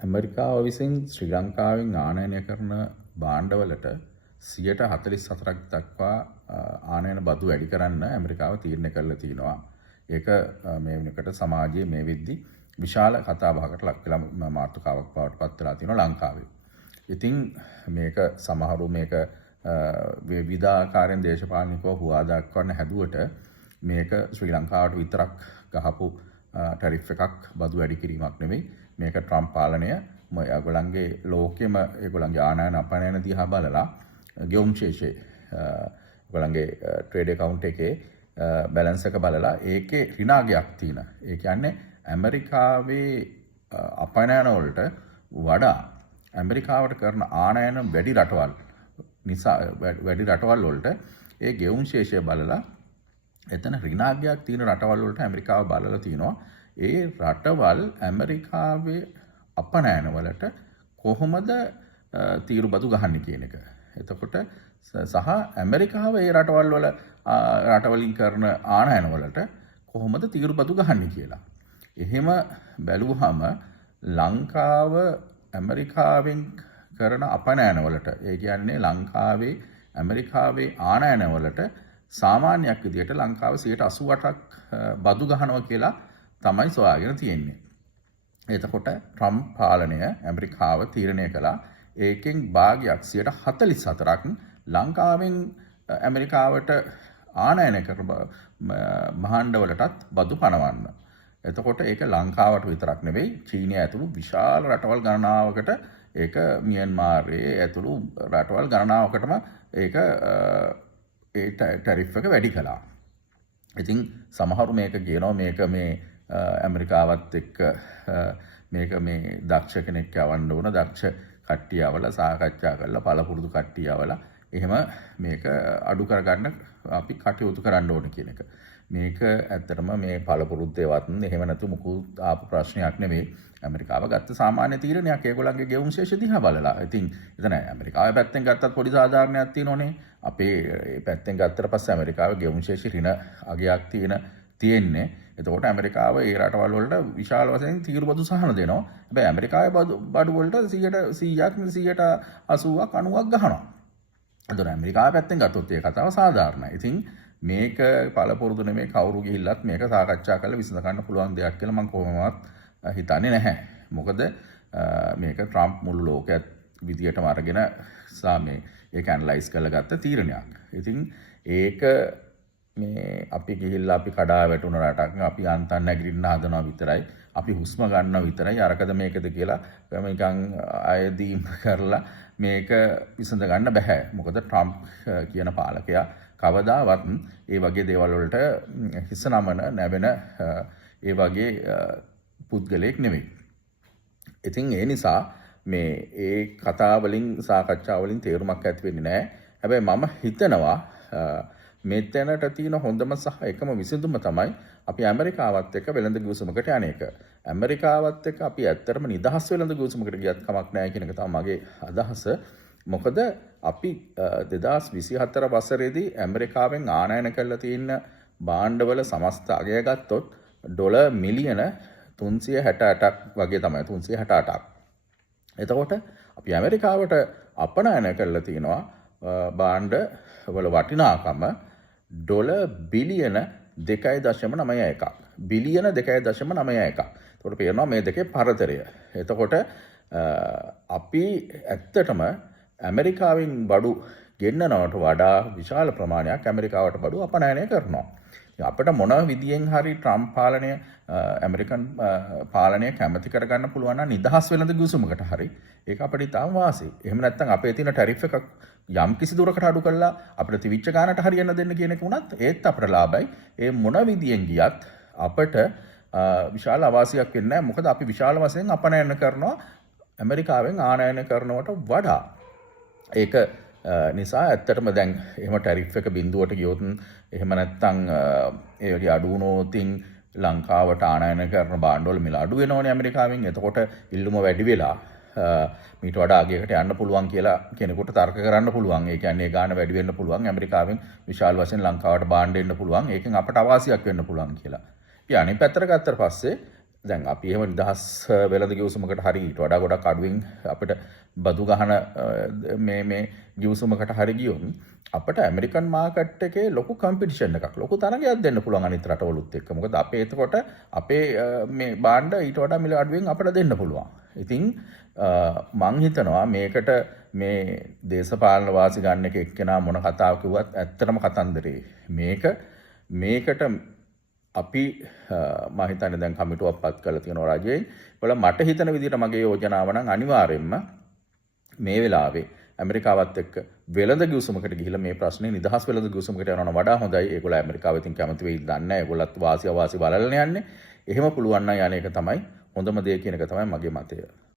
ඇමරිකාව විසින් ශ්‍රී ලංකාවෙන් ආනයනය කරන භාණ්ඩවලට 44ක් දක්වා ආනයන බදු වැඩි කරන්න ඇමරිකාව තීරණය කරලා තිනවා. ඒක මේ වෙනකොට සමාජයේ මේ වෙද්දි විශාල කතාබහකට ලක් වෙලා මාතෘකාවක් බවට පත් වෙලා තිනවා ලංකාවේ. ඉතින් මේක සමහරු මේක විවිධාකාරයෙන් දේශපාලනිකව හුවා දක්වන්න හැදුවට මේක ශ්‍රී ලංකාවට විතරක් ගහපු ටැරිෆ් එකක් බදු වැඩි කිරීමක් නෙවෙයි. මේක ට්‍රම්ප් පාලනය ඒගොල්ලන්ගේ ලෝකෙම ඒගොල්ලන්ගේ ආනයන අපනයන දිහා බලලා ගෙවුම් ශේෂයේ ඒගොල්ලන්ගේ ට්‍රේඩ් account එකේ බැලන්ස් එක බලලා ඒකේ ඍණාගයක් තියෙන. ඒ කියන්නේ ඇමරිකාවේ අපනයන වලට වඩා ඇමරිකාවට කරන ආනයන වැඩි රටවල් නිසා වැඩි රටවල් වලට ඒ ගෙවුම් ශේෂය බලලා එතන ඍණාගයක් තියෙන රටවල් වලට ඇමරිකාව බලලා තිනවා. ඒ රටවල් ඇමරිකාවේ අපනයන වලට කොහොමද තීරුබදු ගහන්නේ කියන එක. එතකොට සහ ඇමරිකාව ඒ රටවලින් කරන ආනයන වලට කොහොමද තීරුබදු ගහන්නේ කියලා. එහෙම බැලුවහම ලංකාව ඇමරිකාවෙන් කරන අපනයන වලට ඒ කියන්නේ ලංකාවේ ඇමරිකාවේ ආනයන වලට සාමාන්‍යයක් විදිහට ලංකාව 88ක් බදු ගහනවා කියලා තමයි සොයාගෙන තියෙන්නේ. එතකොට ට්‍රම්ප් පාලනය ඇමරිකාව තීරණය කළා ඒකෙන් භාගයක් 44ක් ලංකාවෙන් ඇමරිකාවට ආනයන කරන භාණ්ඩවලටත් බදු පනවන්න. එතකොට ඒක ලංකාවට විතරක් නෙවෙයි චීනය ඇතුළු විශාල රටවල් ගණනාවකට ඒක මියන්මාරයේ ඇතුළු රටවල් ගණනාවකටම ඒක ඒ ටැරිෆ් එක වැඩි කළා. ඉතින් සමහරු මේක කියනවා මේක මේ ඇමරිකාවත් එක්ක මේක මේ දක්ෂ කෙනෙක් යවන්න ඕන දක්ෂ කට්ටිය යවලා සාකච්ඡා කරලා පළපුරුදු කට්ටිය යවලා එහෙම මේක අඩු කරගන්න අපි කටයුතු කරන්න ඕන කියන එක. මේක ඇත්තටම මේ පළපුරුද්දේවත් එහෙම නැතු මුකුත් ආපු ප්‍රශ්නයක් නෙවෙයි. ඇමරිකාව ගත්ත සාමාන්‍ය තීරණයක් ඒගොල්ලන්ගේ ගෙවුම් ශේෂ දිහා බලලා. ඉතින් එතන ඇමරිකාවේ පැත්තෙන් ගත්තත් පොඩි සාධාරණයක් තියෙනෝනේ. අපේ පැත්තෙන් ගත්තට පස්සේ ඇමරිකාවේ ගෙවුම් ශේෂ රින අගයක් තියෙන්නේ. එතකොට ඇමරිකාව ඒ රටවල් වලට විශාල වශයෙන් තීරුබදු සහන දෙනවා. හැබැයි ඇමරිකාවේ බඩු වලට 100ක් 80ක් 90ක් ගහනවා. එතකොට ඇමරිකාව පැත්තෙන් ගත්තොත් ඒ කතාව සාධාරණයි. ඉතින් මේක පළපුරුදු නෙමේ කවුරු ගිහිල්ලත් මේක සාකච්ඡා කරලා විසඳ ගන්න පුළුවන් දෙයක් කියලා මම කොහොමවත් හිතන්නේ නැහැ. මොකද මේක ට්‍රම්ප් මුළු ලෝකයක් විදියටම අරගෙන සාමේ ඒක ඇනලයිස් කරලා ගත්ත තීරණයක්. ඉතින් ඒක මේ අපි ගිහිල්ලා අපි කඩා වැටුණ රටක් අපි අන්තන් නැගිටින්න හදනවා විතරයි. අපි හුස්ම ගන්නවා විතරයි. අරකද මේකද කියලා නිකන් අයදීම් කරලා මේක විසඳ ගන්න බෑ. මොකද ට්‍රම්ප් කියන පාලකයා කවදාවත් ඒ වගේ දේවල් වලට හිස නමන නැවෙන ඒ වගේ පුද්ගලයෙක් නෙවෙයි. ඉතින් ඒ නිසා මේ ඒ කතා වලින් සාකච්ඡා වලින් තේරුමක් ඇති වෙන්නේ නැහැ. හැබැයි මම හිතනවා මෙතනට තියෙන හොඳම සහ එකම විසඳුම තමයි අපි ඇමරිකාවත් එක්ක වෙළඳ ගිවිසුමකට යන එක. ඇමරිකාවත් එක්ක අපි ඇත්තටම නිදහස් වෙළඳ ගිවිසුමකට ගියත් කමක් නැහැ කියන එක තමයි මගේ අදහස. මොකද අපි 2024 වසරේදී ඇමරිකාවෙන් ආනයන කරලා තියෙන භාණ්ඩවල සමස්ත අගය ගත්තොත් ඩොලර් මිලියන 368ක් වගේ තමයි 368ක්. එතකොට අපි ඇමරිකාවට අපනයන කරලා තියෙනවා භාණ්ඩ වල වටිනාකම ඩොලර් බිලියන 2.91ක්. බිලියන 2.91ක්. එතකොට පේනවා මේ දෙකේ පරතරය. එතකොට අපි ඇත්තටම ඇමරිකාවෙන් බඩු ගෙන්නනවට වඩා විශාල ප්‍රමාණයක් ඇමරිකාවට බඩු අපනයනය කරනවා. අපිට මොන විදියෙන් හරි ට්‍රම්ප් පාලනය ඇමරිකන් පාලනය කැමති කරගන්න පුළුවන් නම් නිදහස් වෙළඳ ගිවිසුමකට හරි ඒක අපිට ඉතාම වාසි. එහෙම නැත්නම් අපේ තියෙන ටැරිෆ් එකක් යම් කිසි දුරකට අඩු කරලා අපිට තිවිච්ච ගානට හරියන්න දෙන්න කියන එක උනත් ඒත් අපිට ලාභයි. ඒ මොන විදියෙන් ගියත් අපිට විශාල අවාසියක් වෙන්නේ නැහැ. මොකද අපි විශාල වශයෙන් අපනයන කරනවා ඇමරිකාවෙන් ආනයන කරනවට වඩා. ඒක නිසා ඇත්තටම දැන් එහෙම ටැරිෆ් එක බිඳුවට ගියොත් එහෙම නැත්නම් ඒ වගේ අඩු වුණොතින් ලංකාවට ආනයන කරන භාණ්ඩවල මිල අඩු වෙනවනේ ඇමරිකාවෙන්. එතකොට ඉල්ලුම වැඩි වෙලා මීට වඩා අගයකට යන්න පුළුවන් කියලා කෙනෙකුට තර්ක කරන්න පුළුවන්. ඒ කියන්නේ ඒ ගාණ වැඩි වෙන්න පුළුවන්. ඇමරිකාවෙන් විශාල වශයෙන් ලංකාවට භාණ්ඩ එන්න පුළුවන්. ඒකෙන් අපට අවාසියක් වෙන්න පුළුවන් කියලා. ඉතින් අනිත් පැත්තට ගත්තට පස්සේ දැන් අපි එහෙම නිදහස් වෙළඳ ගිවිසුමකට හරි ඊට වඩා ගොඩක් අඩුවෙන් අපිට බදු ගහන මේ ගිවිසුමකට හරි ගියොත් අපිට ඇමරිකන් මාකට් එකේ ලොකු කම්පිටිෂන් එකක් ලොකු තරගයක් දෙන්න පුළුවන් අනිත් රටවලුත් එක්ක. මොකද අපේ එතකොට අපේ මේ භාණ්ඩ ඊට වඩා මිල අඩුවෙන් අපිට දෙන්න පුළුවන්. ඉතින් මං හිතනවා මේකට මේ දේශපාලන වාසි ගන්න එක එක්කෙනා මොන කතාව කිව්වත් ඇත්තටම කතන්දරේ. මේකට අපි මම හිතන්නේ දැන් කමිටුවක් පත් කරලා තියෙනවා රජයෙන්. ඒවල මට හිතන විදිහට මගේ යෝජනාව නම් අනිවාර්යෙන්ම මේ වෙලාවේ ඇමරිකාවත් එක්ක වෙළඳ ගිවිසුමකට ගිහිල්ලා මේ ප්‍රශ්නේ නිදහස් වෙළඳ ගිවිසුමකට යනවා වඩා හොඳයි. ඒගොල්ලෝ ඇමරිකාව ඉතින් කැමති වෙයිද දන්නේ නැහැ. ඒගොල්ලත් වාසි බලන්න යන්නේ. එහෙම පුළුවන් නම් යන්නේ එක තමයි හොඳම දේ කියන එක තමයි මගේ මතය.